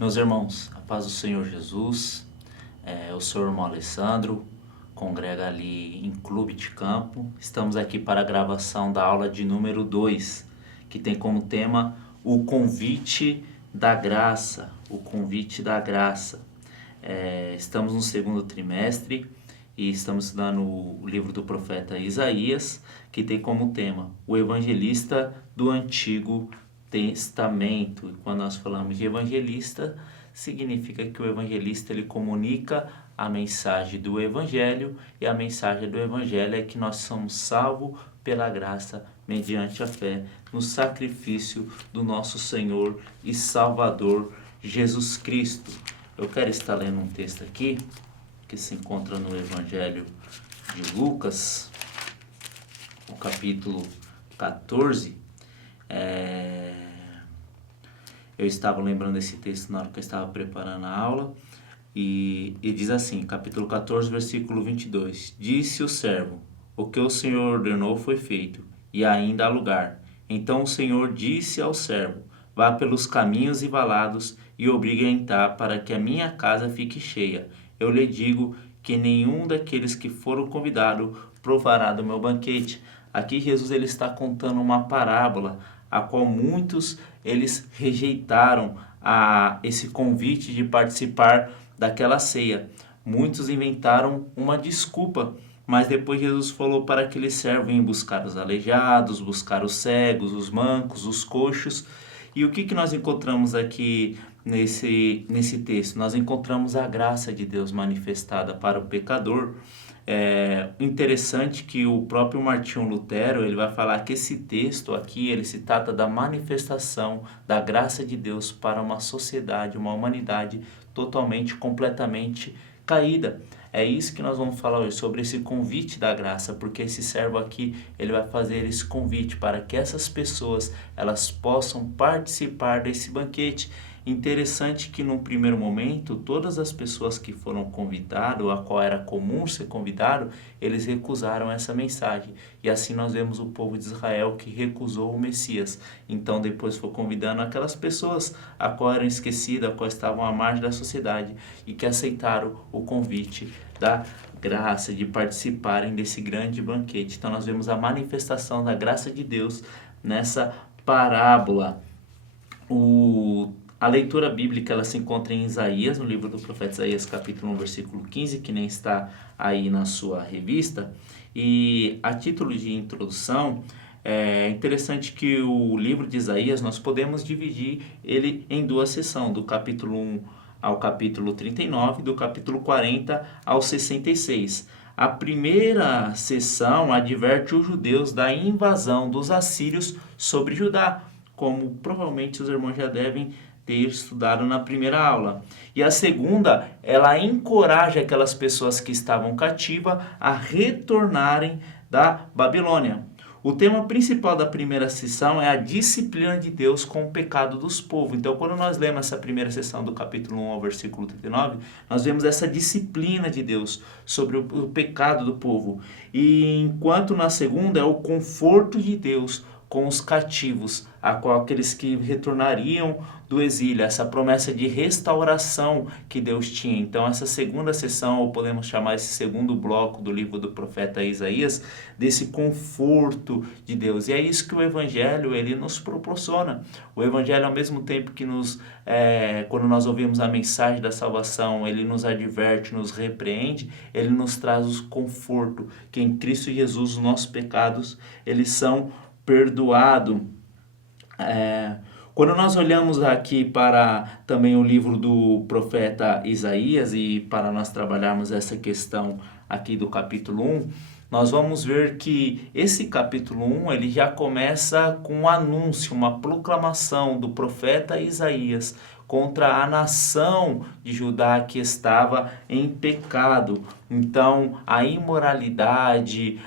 Meus irmãos, a paz do Senhor Jesus, eu sou o irmão Alessandro, congrega ali em Clube de Campo. Estamos aqui para a gravação da aula de número 2, que tem como tema o convite da graça, o convite da graça. Estamos no segundo trimestre e estamos estudando o livro do profeta Isaías, que tem como tema o evangelista do Antigo Testamento. E quando nós falamos de evangelista, significa que o evangelista ele comunica a mensagem do evangelho, e a mensagem do evangelho é que nós somos salvos pela graça mediante a fé no sacrifício do nosso Senhor e Salvador Jesus Cristo. Eu quero estar lendo um texto aqui que se encontra no Evangelho de Lucas, o capítulo 14. Eu estava lembrando desse texto na hora que eu estava preparando a aula, e diz assim, capítulo 14, versículo 22. Disse o servo: o que o Senhor ordenou foi feito, e ainda há lugar. Então o Senhor disse ao servo: vá pelos caminhos e valados e obrigue a entrar, para que a minha casa fique cheia. Eu lhe digo que nenhum daqueles que foram convidados provará do meu banquete. Aqui Jesus ele está contando uma parábola, a qual muitos eles rejeitaram esse convite de participar daquela ceia. Muitos inventaram uma desculpa, mas depois Jesus falou para aquele servo ir buscar os aleijados, buscar os cegos, os mancos, os coxos. E o que nós encontramos aqui nesse texto? Nós encontramos a graça de Deus manifestada para o pecador. É interessante que o próprio Martinho Lutero ele vai falar que esse texto aqui ele se trata da manifestação da graça de Deus para uma sociedade, uma humanidade totalmente, completamente caída. É isso que nós vamos falar hoje, sobre esse convite da graça, porque esse servo aqui, ele vai fazer esse convite para que essas pessoas, elas possam participar desse banquete. Interessante que num primeiro momento, todas as pessoas que foram convidadas, a qual era comum ser convidado, eles recusaram essa mensagem. E assim nós vemos o povo de Israel que recusou o Messias. Então depois foi convidando aquelas pessoas a qual eram esquecidas, a qual estavam à margem da sociedade e que aceitaram o convite da graça de participarem desse grande banquete. Então nós vemos a manifestação da graça de Deus nessa parábola. A leitura bíblica ela se encontra em Isaías, no livro do profeta Isaías, capítulo 1, versículo 15, que nem está aí na sua revista. E a título de introdução, é interessante que o livro de Isaías, nós podemos dividir ele em duas seções, do capítulo 1 ao capítulo 39, do capítulo 40 ao 66. A primeira seção adverte os judeus da invasão dos assírios sobre Judá, como provavelmente os irmãos já devem ter estudado na primeira aula. E a segunda, ela encoraja aquelas pessoas que estavam cativas a retornarem da Babilônia. O tema principal da primeira sessão é a disciplina de Deus com o pecado dos povos. Então, quando nós lemos essa primeira sessão do capítulo 1 ao versículo 39, nós vemos essa disciplina de Deus sobre o pecado do povo. E enquanto na segunda é o conforto de Deus com os cativos, aqueles que retornariam do exílio, essa promessa de restauração que Deus tinha. Então essa segunda sessão, ou podemos chamar esse segundo bloco do livro do profeta Isaías, desse conforto de Deus. E é isso que o Evangelho ele nos proporciona. O Evangelho, ao mesmo tempo que quando nós ouvimos a mensagem da salvação, ele nos adverte, nos repreende, ele nos traz o conforto, que em Cristo Jesus os nossos pecados eles são perdoados. Quando nós olhamos aqui para também o livro do profeta Isaías e para nós trabalharmos essa questão aqui do capítulo 1, nós vamos ver que esse capítulo 1 ele já começa com um anúncio, uma proclamação do profeta Isaías contra a nação de Judá que estava em pecado. Então, a imoralidade,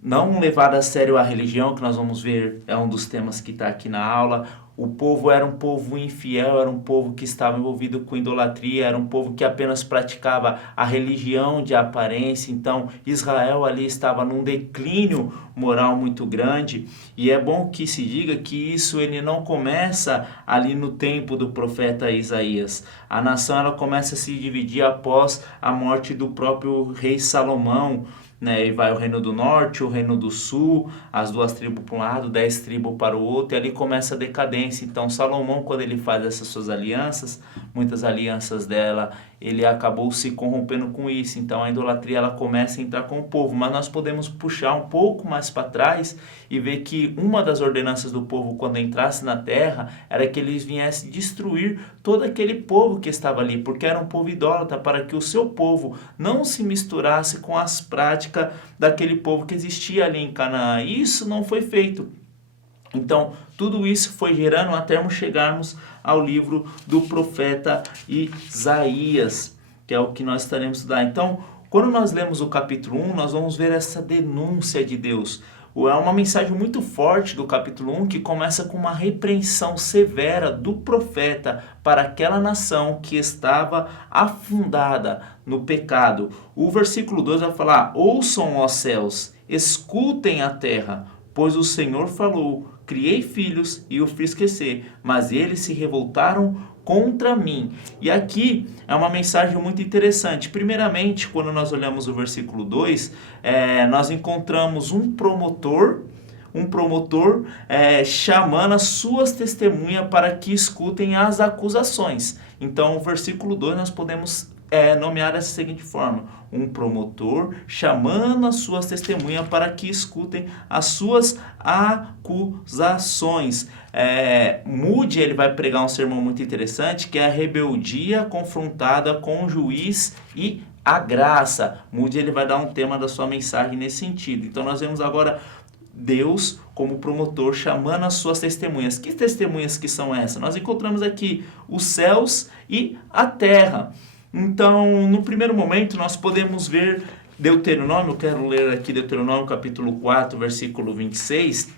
não levar a sério a religião, que nós vamos ver, é um dos temas que está aqui na aula, o povo era um povo infiel, era um povo que estava envolvido com idolatria, era um povo que apenas praticava a religião de aparência. Então Israel ali estava num declínio moral muito grande, e é bom que se diga que isso ele não começa ali no tempo do profeta Isaías. A nação ela começa a se dividir após a morte do próprio rei Salomão, né? E vai o reino do norte, o reino do sul, as 2 tribos para um lado, 10 tribos para o outro, e ali começa a decadência. Então Salomão, quando ele faz essas suas alianças, muitas alianças dela, ele acabou se corrompendo com isso. Então a idolatria ela começa a entrar com o povo, mas nós podemos puxar um pouco mais para trás e ver que uma das ordenanças do povo quando entrasse na terra era que eles viessem destruir todo aquele povo que estava ali, porque era um povo idólatra, para que o seu povo não se misturasse com as práticas daquele povo que existia ali em Canaã. E isso não foi feito. Então, tudo isso foi gerando até chegarmos ao livro do profeta Isaías, que é o que nós estaremos estudando. Então, quando nós lemos o capítulo 1, nós vamos ver essa denúncia de Deus. É uma mensagem muito forte do capítulo 1, que começa com uma repreensão severa do profeta para aquela nação que estava afundada no pecado. O versículo 2 vai falar: ouçam, ó céus, escutem a terra, pois o Senhor falou, criei filhos e o fiz crescer, mas eles se revoltaram contra mim. E aqui é uma mensagem muito interessante. Primeiramente, quando nós olhamos o versículo 2, nós encontramos um promotor chamando as suas testemunhas para que escutem as acusações. Então, o versículo 2 nós podemos nomear dessa seguinte forma: um promotor chamando as suas testemunhas para que escutem as suas acusações. Moody ele vai pregar um sermão muito interessante, que é a rebeldia confrontada com o juiz e a graça. Moody ele vai dar um tema da sua mensagem nesse sentido. Então nós vemos agora Deus como promotor chamando as suas testemunhas. Que testemunhas que são essas? Nós encontramos aqui os céus e a terra. Então, no primeiro momento, nós podemos ver Deuteronômio. Eu quero ler aqui Deuteronômio capítulo 4, versículo 26,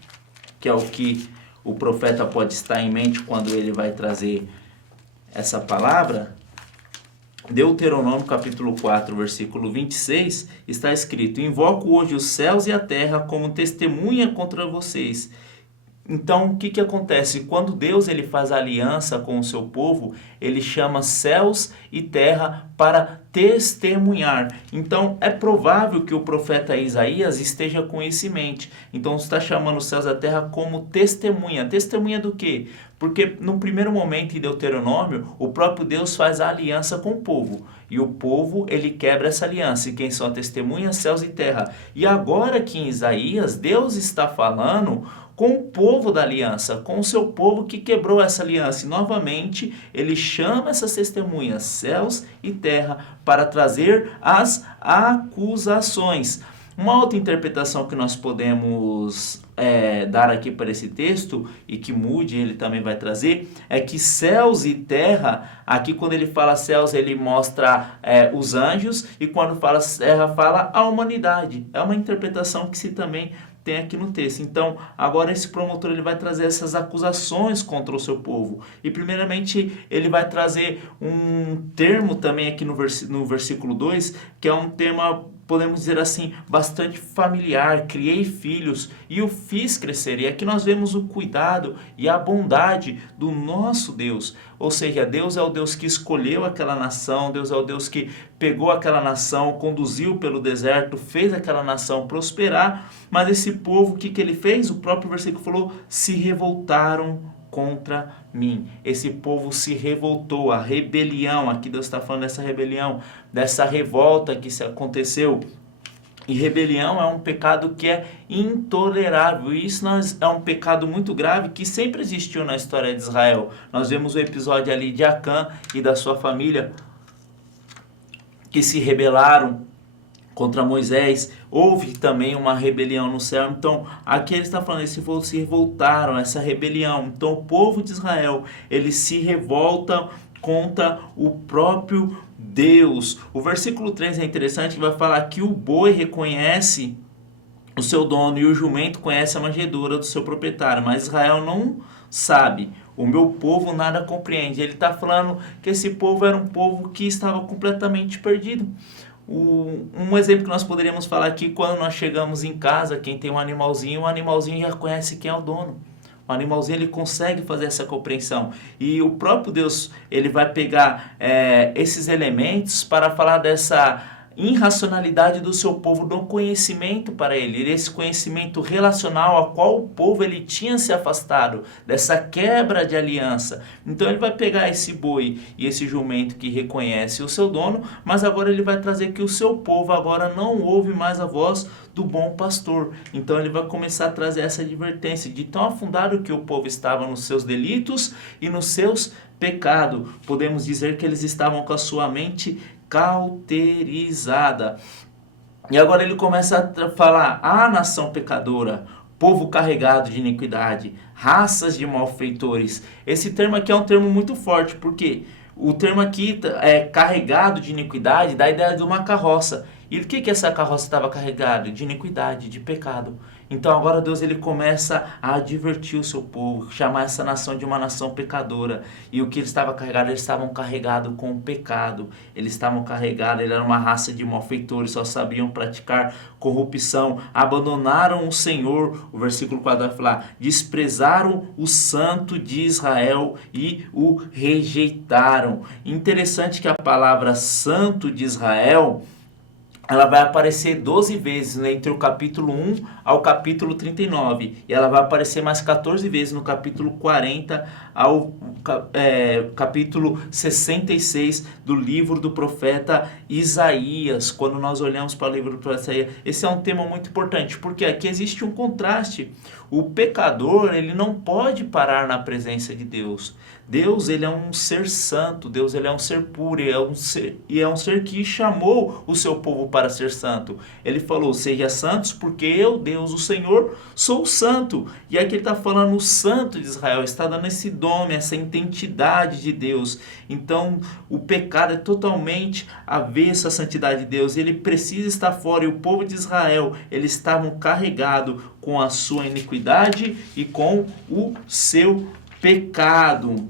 que é o que o profeta pode estar em mente quando ele vai trazer essa palavra. Deuteronômio capítulo 4, versículo 26, está escrito: invoco hoje os céus e a terra como testemunha contra vocês. Então, o que acontece? Quando Deus ele faz aliança com o seu povo, ele chama céus e terra para testemunhar. Então, é provável que o profeta Isaías esteja com isso em mente. Então, está chamando os céus e a terra como testemunha. Testemunha do quê? Porque no primeiro momento em Deuteronômio, o próprio Deus faz a aliança com o povo. E o povo, ele quebra essa aliança. E quem são a testemunha? Céus e terra. E agora aqui em Isaías, Deus está falando com o povo da aliança, com o seu povo que quebrou essa aliança. E novamente, ele chama essas testemunhas, céus e terra, para trazer as acusações. Uma outra interpretação que nós podemos dar aqui para esse texto, e que Moody ele também vai trazer, é que céus e terra, aqui quando ele fala céus, ele mostra os anjos, e quando fala terra, fala a humanidade. É uma interpretação que se também tem aqui no texto. Então, agora esse promotor ele vai trazer essas acusações contra o seu povo. E primeiramente, ele vai trazer um termo também aqui no versículo 2, que é um tema, podemos dizer assim, bastante familiar. Criei filhos e o fiz crescer. E aqui nós vemos o cuidado e a bondade do nosso Deus. Ou seja, Deus é o Deus que escolheu aquela nação, Deus é o Deus que pegou aquela nação, conduziu pelo deserto, fez aquela nação prosperar, mas esse povo, o que ele fez? O próprio versículo falou: se revoltaram contra mim. Esse povo se revoltou, a rebelião, aqui Deus está falando dessa rebelião, dessa revolta que se aconteceu. E rebelião é um pecado que é intolerável. E isso é um pecado muito grave que sempre existiu na história de Israel. Nós vemos o episódio ali de Acã e da sua família que se rebelaram contra Moisés. Houve também uma rebelião no céu. Então, aqui ele está falando, esse povo se revoltaram, essa rebelião. Então, o povo de Israel, ele se revolta contra o próprio Deus. O versículo 3 é interessante, que vai falar que o boi reconhece o seu dono e o jumento conhece a manjedoura do seu proprietário, mas Israel não sabe. O meu povo nada compreende. Ele está falando que esse povo era um povo que estava completamente perdido. Um exemplo que nós poderíamos falar aqui, quando nós chegamos em casa, quem tem um animalzinho, o animalzinho já conhece quem é o dono. O animalzinho, ele consegue fazer essa compreensão. E o próprio Deus, ele vai pegar esses elementos para falar dessa irracionalidade do seu povo, do conhecimento para ele, esse conhecimento relacional a qual o povo ele tinha se afastado, dessa quebra de aliança. Então ele vai pegar esse boi e esse jumento que reconhece o seu dono, mas agora ele vai trazer que o seu povo agora não ouve mais a voz do bom pastor. Então ele vai começar a trazer essa advertência de tão afundado que o povo estava nos seus delitos e nos seus pecados. Podemos dizer que eles estavam com a sua mente cauterizada. E agora ele começa a falar: a nação pecadora, povo carregado de iniquidade, raças de malfeitores. Esse termo aqui é um termo muito forte, porque o termo aqui é carregado de iniquidade, dá a ideia de uma carroça. E o que essa carroça estava carregada? De iniquidade, de pecado. Então agora Deus ele começa a advertir o seu povo, chamar essa nação de uma nação pecadora. E o que eles estavam carregados? Eles estavam carregados com o pecado. Eles estavam carregados, eles eram uma raça de malfeitores, só sabiam praticar corrupção. Abandonaram o Senhor, o versículo 4 vai falar, desprezaram o santo de Israel e o rejeitaram. Interessante que a palavra santo de Israel, ela vai aparecer 12 vezes, né, entre o capítulo 1 ao capítulo 39. E ela vai aparecer mais 14 vezes no capítulo 40 ao capítulo 66 do livro do profeta Isaías. Quando nós olhamos para o livro do profeta Isaías, esse é um tema muito importante, porque aqui existe um contraste. O pecador, ele não pode parar na presença de Deus. Deus, ele é um ser santo, Deus, ele é um ser puro, é um ser que chamou o seu povo para ser santo. Ele falou: seja santos, porque eu, Deus, o Senhor, sou santo. E aqui ele está falando o santo de Israel, está dando esse nome, essa identidade de Deus. Então, o pecado é totalmente avesso à santidade de Deus, ele precisa estar fora. E o povo de Israel, eles estavam carregados com a sua iniquidade e com o seu pecado.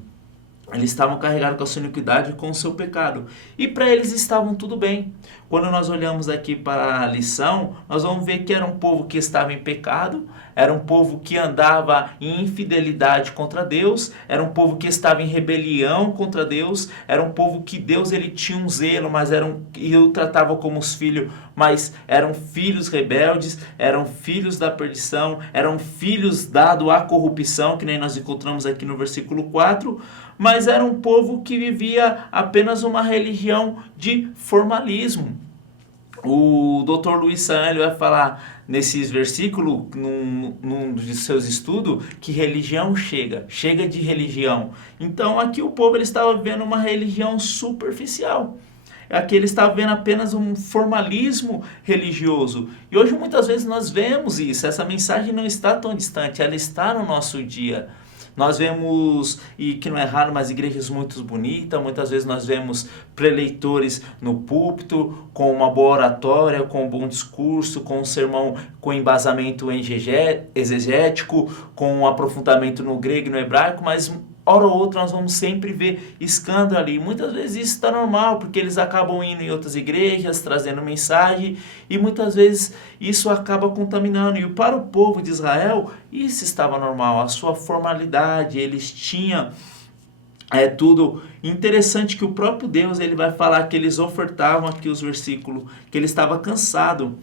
Eles estavam carregados com a sua iniquidade e com o seu pecado. E para eles estavam tudo bem. Quando nós olhamos aqui para a lição, nós vamos ver que era um povo que estava em pecado, era um povo que andava em infidelidade contra Deus, era um povo que estava em rebelião contra Deus, era um povo que Deus ele tinha um zelo, mas e o tratava como os filhos, mas eram filhos rebeldes, eram filhos da perdição, eram filhos dados à corrupção, que nem nós encontramos aqui no versículo 4, mas era um povo que vivia apenas uma religião de formalismo. O Dr. Luiz Saião vai falar nesses versículos, num de seus estudos, que religião chega de religião. Então aqui o povo ele estava vivendo uma religião superficial. Aqui ele estava vendo apenas um formalismo religioso. E hoje muitas vezes nós vemos isso, essa mensagem não está tão distante, ela está no nosso dia. Nós vemos, e que não é raro, mas igrejas muito bonitas, muitas vezes nós vemos preleitores no púlpito, com uma boa oratória, com um bom discurso, com um sermão com embasamento exegético, com um aprofundamento no grego e no hebraico, mas hora ou outra nós vamos sempre ver escândalo ali. Muitas vezes isso está normal, porque eles acabam indo em outras igrejas, trazendo mensagem, e muitas vezes isso acaba contaminando. E para o povo de Israel, isso estava normal, a sua formalidade, eles tinham tudo. Interessante que o próprio Deus ele vai falar que eles ofertavam aqui os versículos, que ele estava cansado.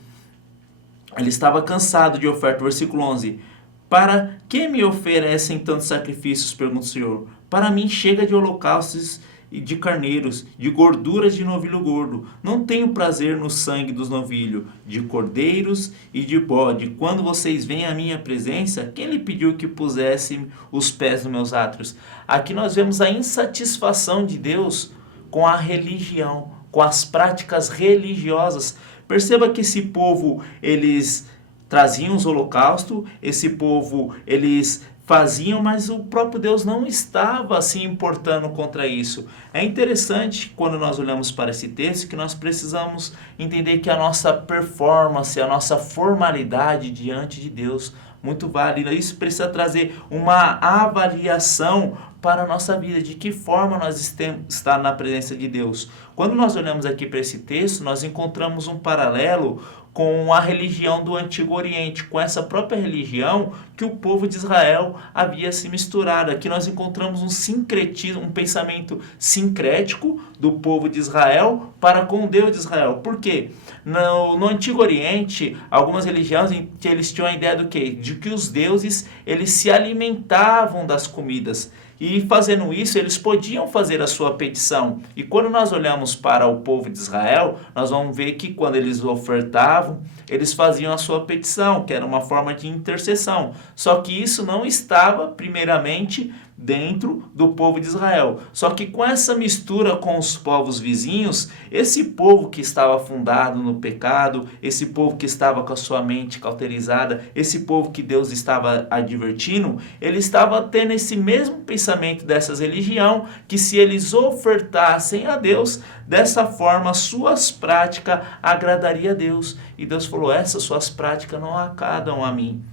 Ele estava cansado de oferta, versículo 11. Para que me oferecem tantos sacrifícios, pergunta o Senhor? Para mim chega de holocaustos e de carneiros, de gorduras de novilho gordo. Não tenho prazer no sangue dos novilhos, de cordeiros e de bode. Quando vocês vêm à minha presença, quem lhe pediu que pusesse os pés nos meus átrios? Aqui nós vemos a insatisfação de Deus com a religião, com as práticas religiosas. Perceba que esse povo, eles traziam os holocaustos, esse povo, eles faziam, mas o próprio Deus não estava se importando contra isso. É interessante, quando nós olhamos para esse texto, que nós precisamos entender que a nossa performance, a nossa formalidade diante de Deus, muito válida. Isso precisa trazer uma avaliação para a nossa vida, de que forma nós estamos na presença de Deus. Quando nós olhamos aqui para esse texto, nós encontramos um paralelo com a religião do Antigo Oriente, com essa própria religião que o povo de Israel havia se misturado. Aqui nós encontramos um sincretismo, um pensamento sincrético do povo de Israel para com o Deus de Israel. Por quê? No Antigo Oriente, algumas religiões eles tinham a ideia do quê? De que os deuses eles se alimentavam das comidas. E fazendo isso, eles podiam fazer a sua petição. E quando nós olhamos para o povo de Israel, nós vamos ver que quando eles ofertavam, eles faziam a sua petição, que era uma forma de intercessão. Só que isso não estava, primeiramente, dentro do povo de Israel. Só que com essa mistura com os povos vizinhos, esse povo que estava fundado no pecado, esse povo que estava com a sua mente cauterizada, esse povo que Deus estava advertindo, ele estava tendo esse mesmo pensamento dessas religiões, que se eles ofertassem a Deus, dessa forma suas práticas agradaria a Deus. E Deus falou, essas suas práticas não agradam a mim.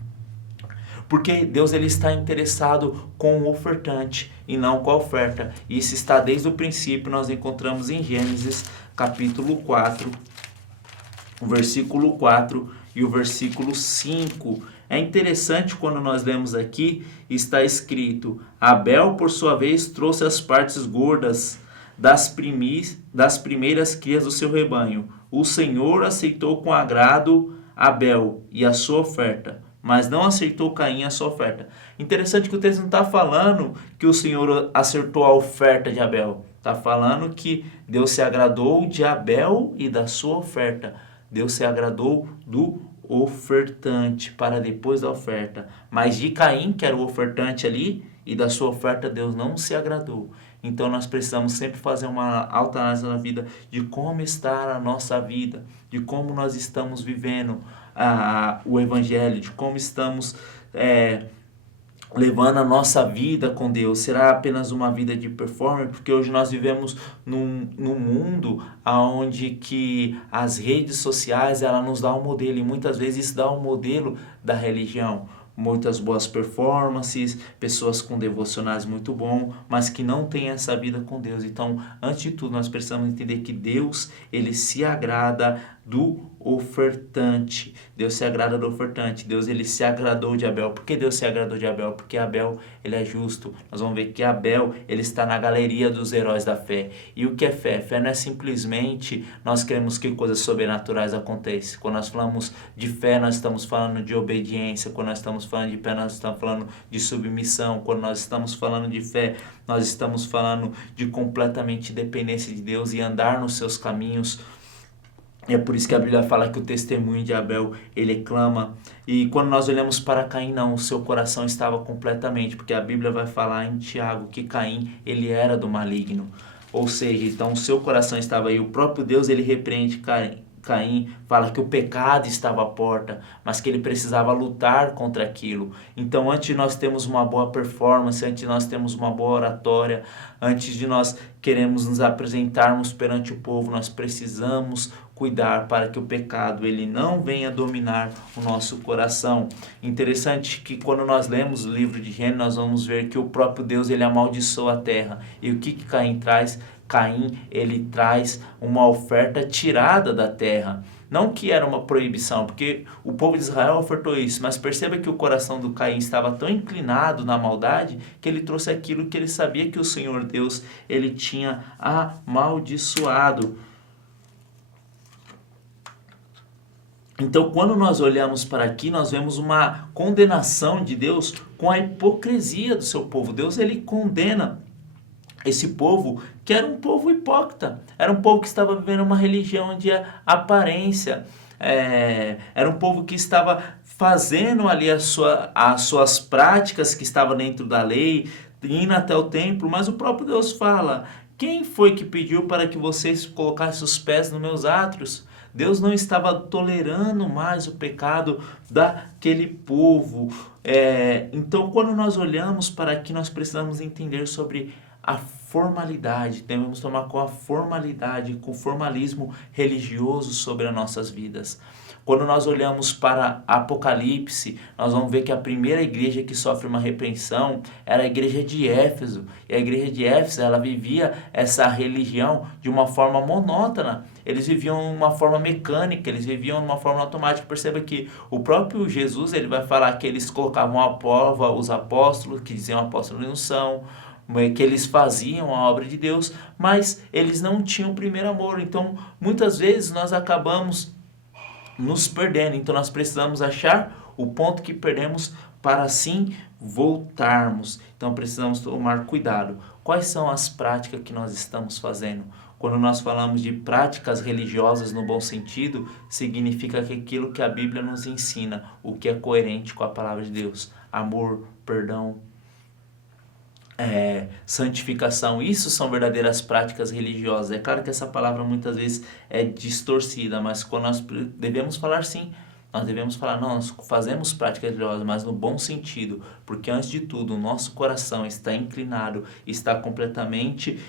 Porque Deus ele está interessado com o ofertante e não com a oferta. E isso está desde o princípio, nós encontramos em Gênesis capítulo 4, o versículo 4 e o versículo 5. É interessante quando nós lemos aqui, está escrito, Abel por sua vez trouxe as partes gordas das primeiras crias do seu rebanho. O Senhor aceitou com agrado Abel e a sua oferta, mas não aceitou Caim a sua oferta. Interessante que o texto não está falando que o Senhor acertou a oferta de Abel. Está falando que Deus se agradou de Abel e da sua oferta. Deus se agradou do ofertante para depois da oferta. Mas de Caim, que era o ofertante ali, e da sua oferta, Deus não se agradou. Então nós precisamos sempre fazer uma autoanálise na vida de como está a nossa vida, de como nós estamos vivendo o Evangelho, de como estamos levando a nossa vida com Deus. Será apenas uma vida de performance? Porque hoje nós vivemos num mundo onde que as redes sociais ela nos dá um modelo, e muitas vezes isso dá um modelo da religião. Muitas boas performances, pessoas com devocionais muito bom, mas que não têm essa vida com Deus. Então, antes de tudo, nós precisamos entender que Deus, ele se agrada do ofertante. Deus se agrada do ofertante. Deus, ele se agradou de Abel. Por que Deus se agradou de Abel? Porque Abel, ele é justo. Nós vamos ver que Abel, ele está na galeria dos heróis da fé. E o que é fé? Fé não é simplesmente nós queremos que coisas sobrenaturais aconteçam. Quando nós falamos de fé, nós estamos falando de obediência. Quando nós estamos falando de fé, nós estamos falando de submissão. Quando nós estamos falando de fé, nós estamos falando de completamente dependência de Deus e andar nos seus caminhos. E é por isso que a Bíblia fala que o testemunho de Abel, ele clama. E quando nós olhamos para Caim, não, o seu coração estava completamente, porque a Bíblia vai falar em Tiago que Caim, ele era do maligno. Ou seja, então o seu coração estava aí, o próprio Deus, ele repreende Caim, fala que o pecado estava à porta, mas que ele precisava lutar contra aquilo. Então, antes de nós termos uma boa performance, antes de nós termos uma boa oratória, antes de nós queremos nos apresentarmos perante o povo, nós precisamos cuidar para que o pecado ele não venha dominar o nosso coração. Interessante que quando nós lemos o livro de Gênesis, nós vamos ver que o próprio Deus ele amaldiçoa a terra. E o que Caim traz? Caim, ele traz uma oferta tirada da terra. Não que era uma proibição, porque o povo de Israel ofertou isso, mas perceba que o coração do Caim estava tão inclinado na maldade que ele trouxe aquilo que ele sabia que o Senhor Deus ele tinha amaldiçoado. Então, quando nós olhamos para aqui, nós vemos uma condenação de Deus com a hipocrisia do seu povo. Deus, ele condena esse povo que era um povo hipócrita. Era um povo que estava vivendo uma religião de aparência. Era um povo que estava fazendo ali as suas práticas que estavam dentro da lei, indo até o templo. Mas o próprio Deus fala, quem foi que pediu para que vocês colocassem os pés nos meus átrios? Deus não estava tolerando mais o pecado daquele povo. Então, quando nós olhamos para aqui, nós precisamos entender sobre a formalidade. Devemos tomar com a formalidade, com o formalismo religioso sobre as nossas vidas. Quando nós olhamos para Apocalipse, nós vamos ver que a primeira igreja que sofre uma repreensão era a igreja de Éfeso. E a igreja de Éfeso, ela vivia essa religião de uma forma monótona. Eles viviam de uma forma mecânica, eles viviam de uma forma automática. Perceba que o próprio Jesus, ele vai falar que eles colocavam à prova os apóstolos, que diziam apóstolos não são, que eles faziam a obra de Deus, mas eles não tinham o primeiro amor. Então, muitas vezes nós acabamos nos perdendo. Então nós precisamos achar o ponto que perdemos para assim voltarmos. Então precisamos tomar cuidado. Quais são as práticas que nós estamos fazendo? Quando nós falamos de práticas religiosas no bom sentido, significa que aquilo que a Bíblia nos ensina, o que é coerente com a palavra de Deus, amor, perdão, santificação, isso são verdadeiras práticas religiosas. É claro que essa palavra muitas vezes é distorcida, mas quando nós devemos falar sim, nós devemos falar, não, nós fazemos práticas religiosas, mas no bom sentido, porque antes de tudo o nosso coração está inclinado, está completamente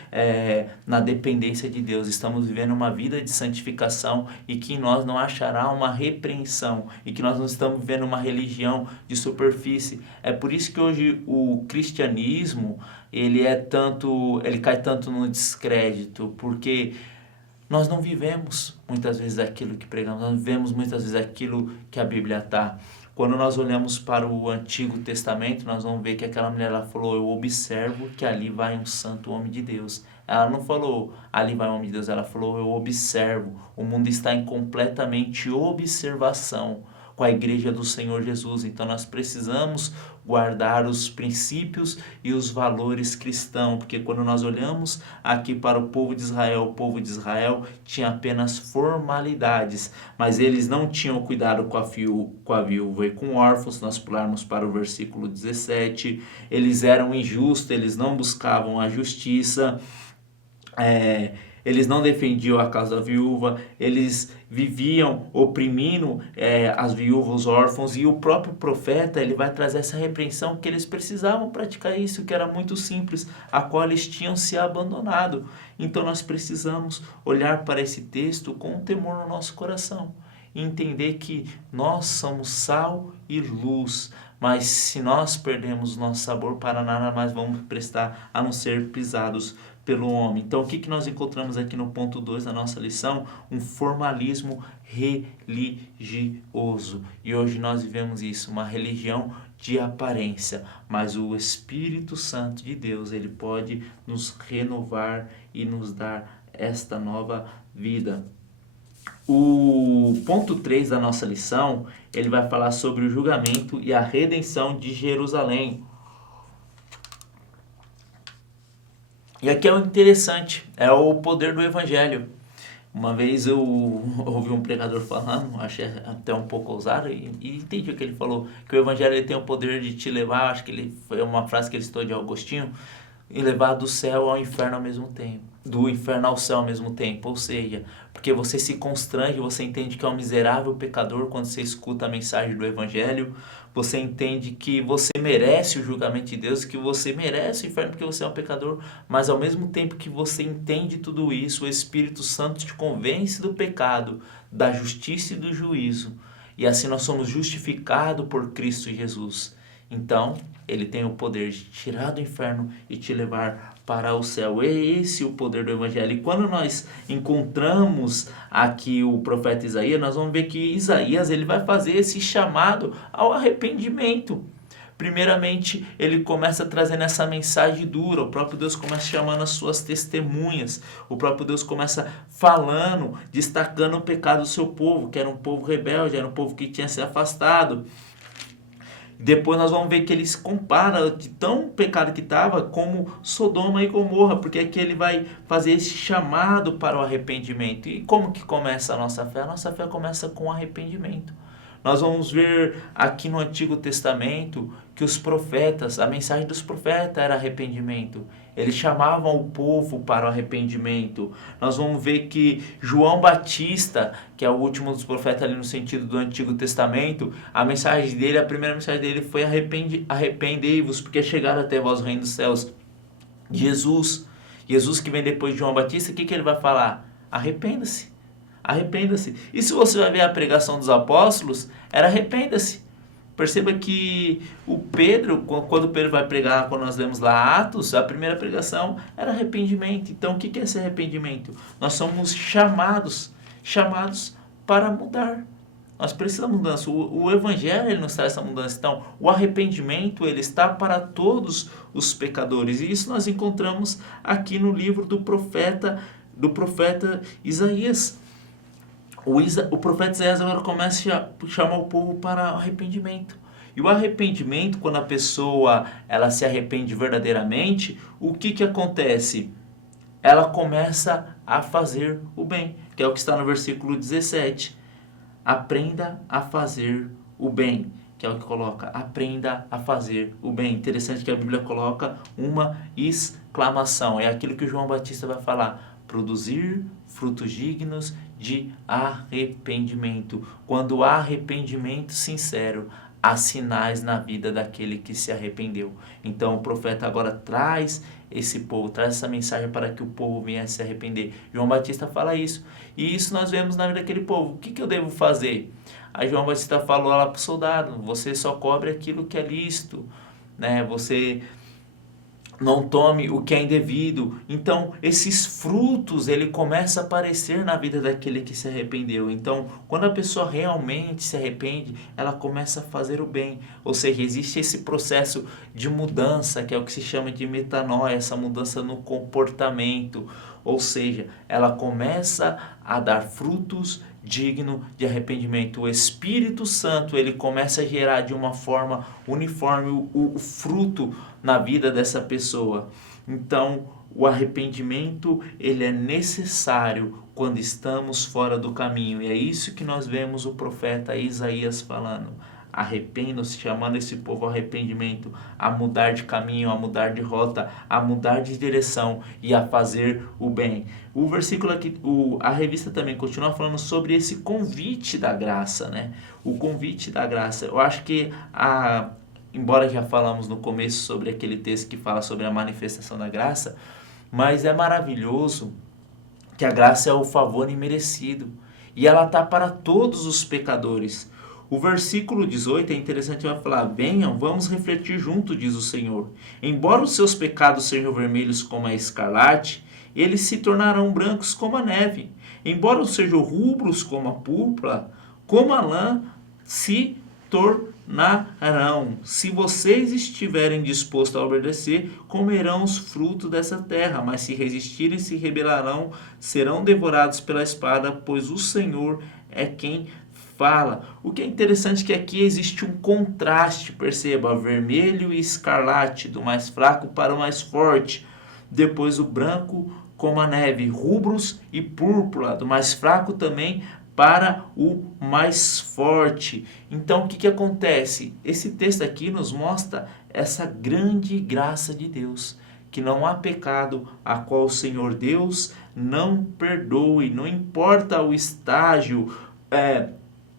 na dependência de Deus, estamos vivendo uma vida de santificação e que em nós não achará uma repreensão e que nós não estamos vivendo uma religião de superfície. É por isso que hoje o cristianismo ele cai tanto no descrédito, porque nós não vivemos muitas vezes aquilo que pregamos, nós vivemos muitas vezes aquilo que a Bíblia está. Quando nós olhamos para o Antigo Testamento, nós vamos ver que aquela mulher ela falou, eu observo que ali vai um santo homem de Deus. Ela não falou, ali vai um homem de Deus, ela falou, eu observo. O mundo está em completamente observação com a igreja do Senhor Jesus. Então nós precisamos guardar os princípios e os valores cristãos, porque quando nós olhamos aqui para o povo de Israel tinha apenas formalidades, mas eles não tinham cuidado com a viúva e com órfãos. Nós pularmos para o versículo 17, eles eram injustos, eles não buscavam a justiça, eles não defendiam a causa da viúva, eles viviam oprimindo as viúvas, os órfãos, e o próprio profeta ele vai trazer essa repreensão que eles precisavam praticar isso, que era muito simples, a qual eles tinham se abandonado. Então nós precisamos olhar para esse texto com temor no nosso coração e entender que nós somos sal e luz, mas se nós perdemos o nosso sabor, para nada mais vamos prestar a não ser pisados pelo homem. Então o que nós encontramos aqui no ponto 2 da nossa lição? Um formalismo religioso. E hoje nós vivemos isso, uma religião de aparência, mas o Espírito Santo de Deus, ele pode nos renovar e nos dar esta nova vida. O ponto 3 da nossa lição, ele vai falar sobre o julgamento e a redenção de Jerusalém. E aqui é o interessante, é o poder do Evangelho. Uma vez eu ouvi um pregador falando, achei até um pouco ousado, e entendi o que ele falou, que o Evangelho ele tem o poder de te levar, acho que foi uma frase que ele citou de Agostinho, e levar do céu ao inferno ao mesmo tempo, do inferno ao céu ao mesmo tempo, ou seja, porque você se constrange, você entende que é um miserável pecador quando você escuta a mensagem do Evangelho, você entende que você merece o julgamento de Deus, que você merece o inferno porque você é um pecador, mas ao mesmo tempo que você entende tudo isso, o Espírito Santo te convence do pecado, da justiça e do juízo, e assim nós somos justificados por Cristo Jesus. Então, ele tem o poder de tirar do inferno e te levar para o céu. É esse o poder do Evangelho. E quando nós encontramos aqui o profeta Isaías, nós vamos ver que Isaías ele vai fazer esse chamado ao arrependimento. Primeiramente, ele começa trazendo essa mensagem dura, o próprio Deus começa chamando as suas testemunhas, o próprio Deus começa falando, destacando o pecado do seu povo, que era um povo rebelde, era um povo que tinha se afastado. Depois nós vamos ver que ele se compara de tão pecado que estava como Sodoma e Gomorra, porque aqui ele vai fazer esse chamado para o arrependimento. E como que começa a nossa fé? A nossa fé começa com arrependimento. Nós vamos ver aqui no Antigo Testamento que os profetas, a mensagem dos profetas era arrependimento. Eles chamavam o povo para o arrependimento. Nós vamos ver que João Batista, que é o último dos profetas ali no sentido do Antigo Testamento, a mensagem dele, a primeira mensagem dele foi arrependei-vos, porque chegaram até vós o reino dos céus. Jesus que vem depois de João Batista, o que ele vai falar? Arrependa-se. arrependa-se. E se você vai ver a pregação dos apóstolos, era arrependa-se. Perceba que o Pedro, quando Pedro vai pregar, quando nós lemos lá Atos, a primeira pregação era arrependimento. Então, o que é esse arrependimento? Nós somos chamados para mudar. Nós precisamos de mudança. O Evangelho ele nos traz essa mudança. Então, o arrependimento ele está para todos os pecadores. E isso nós encontramos aqui no livro do profeta Isaías. O profeta Isaías agora começa a chamar o povo para arrependimento. E o arrependimento, quando a pessoa ela se arrepende verdadeiramente, o que acontece? Ela começa a fazer o bem, que é o que está no versículo 17. Aprenda a fazer o bem, que é o que coloca, aprenda a fazer o bem. Interessante que a Bíblia coloca uma exclamação, é aquilo que o João Batista vai falar, produzir frutos dignos de arrependimento. Quando há arrependimento sincero, há sinais na vida daquele que se arrependeu. Então o profeta agora traz esse povo, traz essa mensagem para que o povo venha se arrepender. João Batista fala isso. E isso nós vemos na vida daquele povo. O que eu devo fazer? Aí João Batista falou lá para o soldado, você só cobre aquilo que é lícito, né? Você não tome o que é indevido. Então, esses frutos, ele começa a aparecer na vida daquele que se arrependeu. Então, quando a pessoa realmente se arrepende, ela começa a fazer o bem. Ou seja, existe esse processo de mudança, que é o que se chama de metanoia, essa mudança no comportamento. Ou seja, ela começa a dar frutos digno de arrependimento. O Espírito Santo, ele começa a gerar de uma forma uniforme o fruto na vida dessa pessoa. Então, o arrependimento, ele é necessário quando estamos fora do caminho. E é isso que nós vemos o profeta Isaías falando. Arrependam-se, chamando esse povo ao arrependimento, a mudar de caminho, a mudar de rota, a mudar de direção e a fazer o bem. O versículo aqui, a revista também continua falando sobre esse convite da graça, né? O convite da graça. Eu acho que, embora já falamos no começo sobre aquele texto que fala sobre a manifestação da graça, mas é maravilhoso que a graça é o favor imerecido e ela está para todos os pecadores. O versículo 18 é interessante, vai falar, venham, vamos refletir junto, diz o Senhor. Embora os seus pecados sejam vermelhos como a escarlate, eles se tornarão brancos como a neve. Embora sejam rubros como a púrpura, como a lã se tornarão. Se vocês estiverem dispostos a obedecer, comerão os frutos dessa terra, mas se resistirem, se rebelarão, serão devorados pela espada, pois o Senhor é quem fala. O que é interessante é que aqui existe um contraste, perceba, vermelho e escarlate, do mais fraco para o mais forte. Depois o branco como a neve, rubros e púrpura, do mais fraco também para o mais forte. Então o que acontece? Esse texto aqui nos mostra essa grande graça de Deus, que não há pecado a qual o Senhor Deus não perdoe, não importa o estágio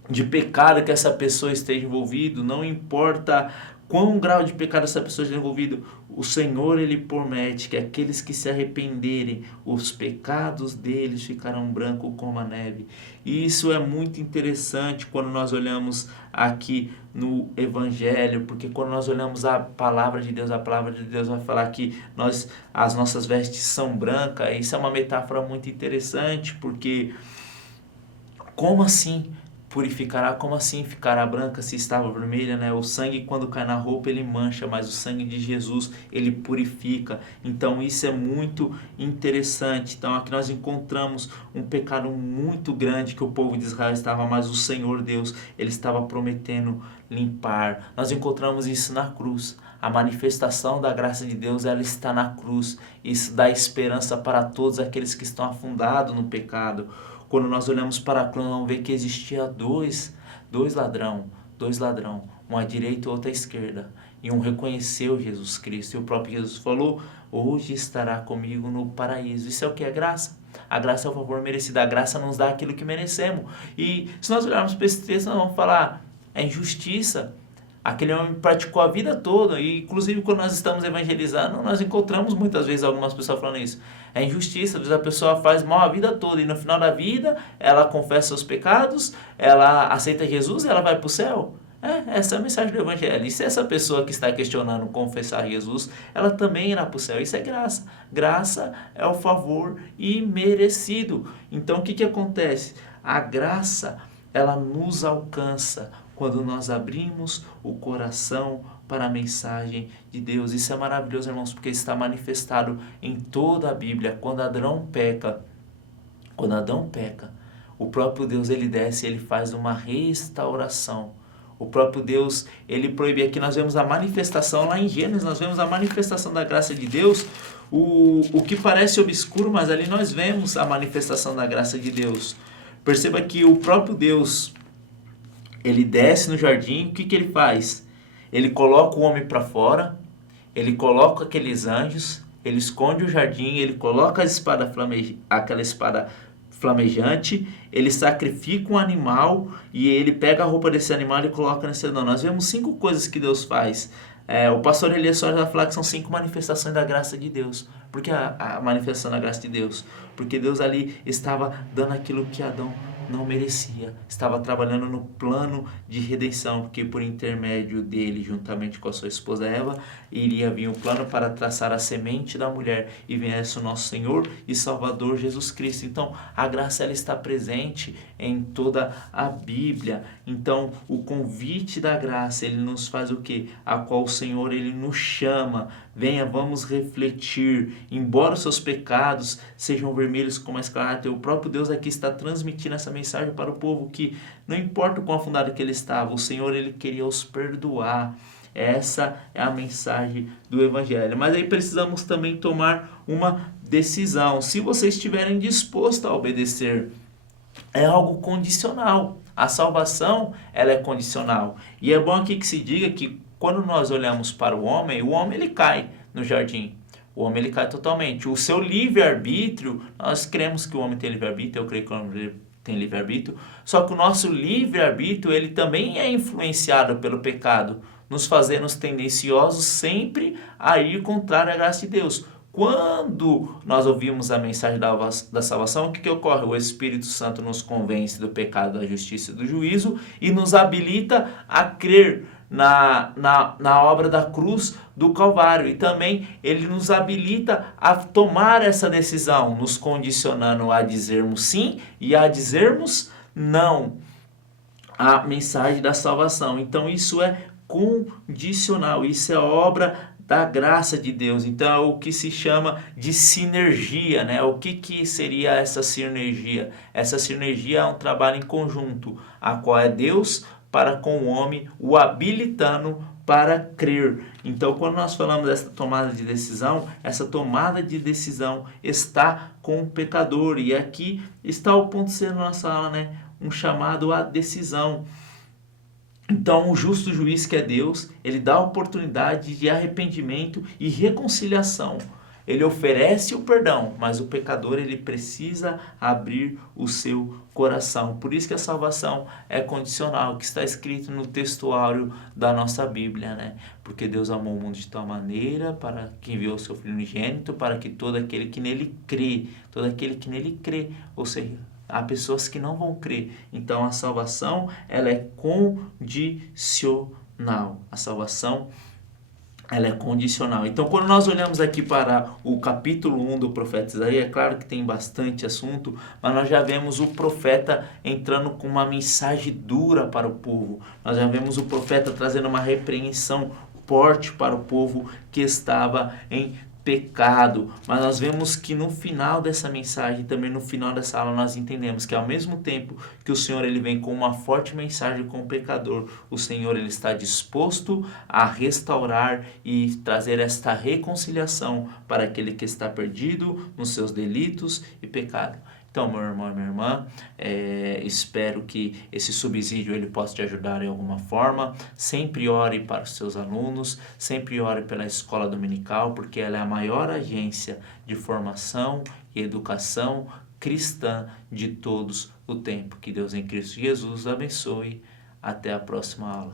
de pecado que essa pessoa esteja envolvido, não importa quão grau de pecado essa pessoa esteja envolvido, o Senhor ele promete que aqueles que se arrependerem, os pecados deles ficarão brancos como a neve. E isso é muito interessante quando nós olhamos aqui no Evangelho, porque quando nós olhamos a palavra de Deus vai falar que as nossas vestes são brancas. Isso é uma metáfora muito interessante, porque como assim purificará? Como assim ficará branca se estava vermelha, né? O sangue, quando cai na roupa, ele mancha, mas o sangue de Jesus, ele purifica. Então isso é muito interessante. Então aqui nós encontramos um pecado muito grande que o povo de Israel estava, mas o Senhor Deus, ele estava prometendo limpar. Nós encontramos isso na cruz. A manifestação da graça de Deus, ela está na cruz. Isso dá esperança para todos aqueles que estão afundados no pecado. Quando nós olhamos para a cruz, vamos ver que existia dois ladrões, um à direita e outro à esquerda. E um reconheceu Jesus Cristo. E o próprio Jesus falou, hoje estará comigo no paraíso. Isso é o que é graça? A graça é o favor merecido. A graça nos dá aquilo que merecemos. E se nós olharmos para esse texto, nós vamos falar, é injustiça. Aquele homem praticou a vida toda, e inclusive quando nós estamos evangelizando, nós encontramos muitas vezes algumas pessoas falando isso. É injustiça, às vezes a pessoa faz mal a vida toda, e no final da vida, ela confessa seus pecados, ela aceita Jesus e ela vai para o céu. Essa é a mensagem do Evangelho. E se essa pessoa que está questionando confessar Jesus, ela também irá para o céu. Isso é graça. Graça é o favor imerecido. Então o que acontece? A graça, ela nos alcança quando nós abrimos o coração para a mensagem de Deus. Isso é maravilhoso, irmãos, porque está manifestado em toda a Bíblia. Quando Adão peca, o próprio Deus, ele desce e ele faz uma restauração. O próprio Deus, ele proíbe. Aqui nós vemos a manifestação, lá em Gênesis, nós vemos a manifestação da graça de Deus, o que parece obscuro, mas ali nós vemos a manifestação da graça de Deus. Perceba que o próprio Deus, ele desce no jardim, o que ele faz? Ele coloca o homem para fora, ele coloca aqueles anjos, ele esconde o jardim, ele coloca aquela espada flamejante, ele sacrifica um animal e ele pega a roupa desse animal e coloca nesse anão. Nós vemos 5 coisas que Deus faz. O pastor Elias Soares vai falar que são 5 manifestações da graça de Deus. Por que a manifestação da graça de Deus? Porque Deus ali estava dando aquilo que Adão não merecia. Estava trabalhando no plano de redenção, porque por intermédio dele, juntamente com a sua esposa Eva, iria vir um plano para traçar a semente da mulher e viesse o nosso Senhor e Salvador Jesus Cristo. Então, a graça, ela está presente em toda a Bíblia. Então, o convite da graça, ele nos faz o quê? A qual o Senhor, ele nos chama. Venha, vamos refletir. Embora os seus pecados sejam vermelhos como a escarlate, o próprio Deus aqui está transmitindo essa mensagem para o povo que não importa o quão afundado que ele estava, o Senhor, ele queria os perdoar. Essa é a mensagem do Evangelho. Mas aí precisamos também tomar uma decisão. Se vocês estiverem dispostos a obedecer, é algo condicional. A salvação, ela é condicional. E é bom aqui que se diga que quando nós olhamos para o homem ele cai no jardim. O homem, ele cai totalmente. O seu livre-arbítrio, nós cremos que o homem tem livre-arbítrio, eu creio que o homem tem livre-arbítrio, só que o nosso livre-arbítrio, ele também é influenciado pelo pecado, nos fazendo tendenciosos sempre a ir contrário à graça de Deus. Quando nós ouvimos a mensagem da salvação, o que ocorre? O Espírito Santo nos convence do pecado, da justiça e do juízo e nos habilita a crer na obra da cruz do Calvário. E também ele nos habilita a tomar essa decisão, nos condicionando a dizermos sim e a dizermos não à mensagem da salvação. Então isso é condicional, isso é obra da graça de Deus. Então é o que se chama de sinergia, né? O que seria essa sinergia? Essa sinergia é um trabalho em conjunto, a qual é Deus para com o homem, o habilitando para crer. Então, quando nós falamos dessa tomada de decisão, essa tomada de decisão está com o pecador. E aqui está o ponto C na nossa aula, né? Um chamado à decisão. Então, o justo juiz, que é Deus, ele dá a oportunidade de arrependimento e reconciliação. Ele oferece o perdão, mas o pecador, ele precisa abrir o seu coração. Por isso que a salvação é condicional, que está escrito no textuário da nossa Bíblia, né? Porque Deus amou o mundo de tal maneira para que enviou o seu Filho unigênito, para que todo aquele que nele crê, ou seja, há pessoas que não vão crer. Então a salvação, ela é condicional. A salvação, ela é condicional. Então, quando nós olhamos aqui para o capítulo 1 do profeta Isaías, é claro que tem bastante assunto, mas nós já vemos o profeta entrando com uma mensagem dura para o povo. Nós já vemos o profeta trazendo uma repreensão forte para o povo que estava em pecado, mas nós vemos que no final dessa mensagem, também no final dessa aula, nós entendemos que ao mesmo tempo que o Senhor, ele vem com uma forte mensagem com o pecador, o Senhor, ele está disposto a restaurar e trazer esta reconciliação para aquele que está perdido nos seus delitos e pecado. Então, meu irmão e minha irmã, espero que esse subsídio ele possa te ajudar em alguma forma. Sempre ore para os seus alunos, sempre ore pela escola dominical, porque ela é a maior agência de formação e educação cristã de todos o tempo. Que Deus em Cristo Jesus abençoe. Até a próxima aula.